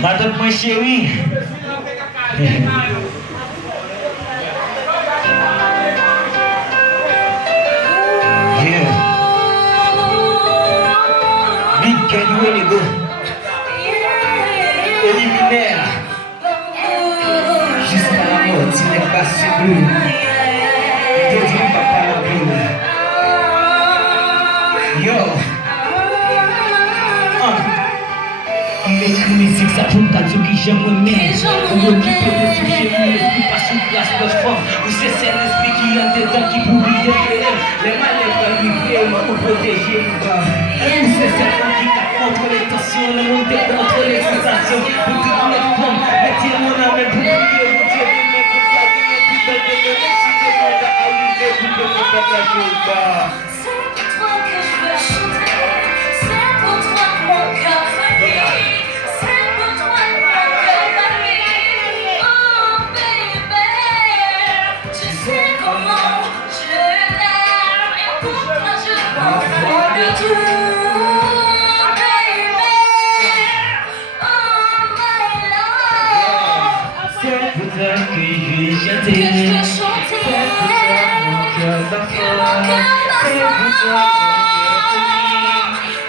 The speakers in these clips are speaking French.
Madame moi chérie. Yeah. Big can you really go? Éliminaire. Jusqu'à la mort, tu n'es pas sûr. Je dis papa la vie. Yo. Électro musique, ça tourne ta tout qui j'aime moi-même. Ou occupé de toucher mon esprit, pas sous place de forme. Ou c'est l'esprit qui a des dents qui pourrit des élèves. Les malades veulent vivre, pour protéger mon gars. Ou c'est celle qui t'a contre les tensions, le monde est contre les sensations. Pour tout le monde comme, mais tiens mon âme pour prier, vous Dieu de mes compagnies, mes putains de mes si je m'en ai arrivé, vous pouvez me faire la chose bas. C'est pour toi que je veux chanter, c'est pour toi que mon cœur frémit. Que je veux chanter, mon cœur bat fort.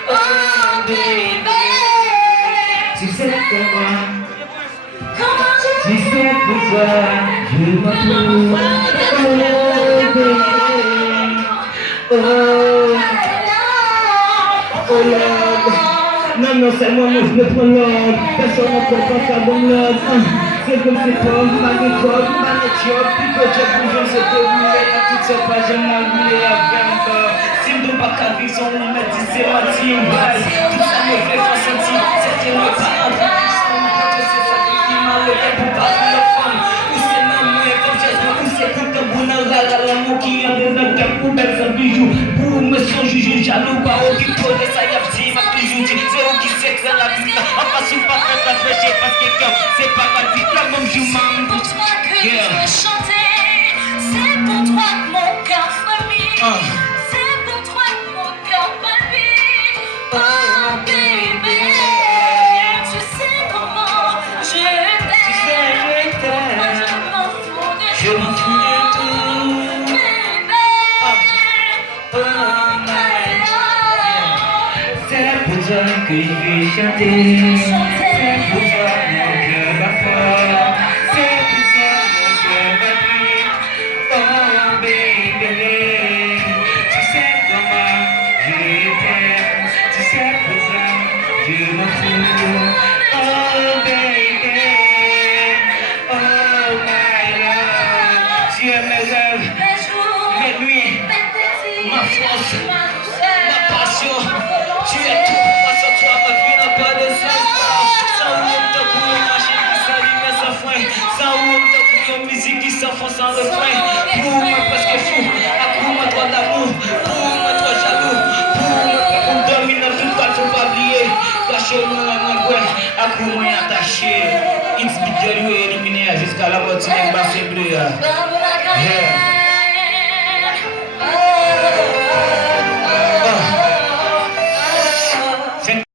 Oh baby, Tu sais comment je tu sais pourquoi je m'appelle. Oh Lord, non, c'est moi, je me prends l'ordre. Personne ne comprend ça dans l'ordre. C'est comme c'est pas, pas de job, pas de job. Puis que je bouge, c'est déroulé. À toutes ces pages, je m'en roulé à 20 heures. Si je ne pas qu'à vivre, on me met 10 et menti, on baille. Tout ça me fait pas sentir, c'est moi pas en vrai. C'est ça qui m'a levé pour pas de femme. Ou c'est ma mouille, comme j'ai dit, ou c'est tout un bon arrêt à l'amour qui a des acteurs pour belles un bijou. Pour me son juge jaloux, pas au qui connaît ça, y'a petit, ma bijou. C'est où qui sait que la vie, en face ou pas, fait la fraîche, parce que c'est pas la vie. C'est pour toi que je veux chanter, c'est pour toi que mon cœur frémit, c'est pour toi que mon cœur palpite. Oh baby, tu sais comment je t'aime, moi je m'en fous de tout, baby. Oh my love, c'est pour toi que je vais chanter, c'est pour toi mon cœur bat fort, c'est pour toi mon cœur bat vite. Oh baby, tu sais comment je t'aime, tu sais pour ça je m'en fous. Oh baby, oh my love, tu es mes rêves, mes nuits, ma force, ma passion, tu es tout. Sans refrain, pour moi presque fou, pour moi trop d'amour, pour moi trop jaloux, pour moi dormir dans tout pas, faut pas oublier, cache-moi à mon bois, à pour moi attaché, it's big girl, éliminé jusqu'à la moitié, c'est bleu.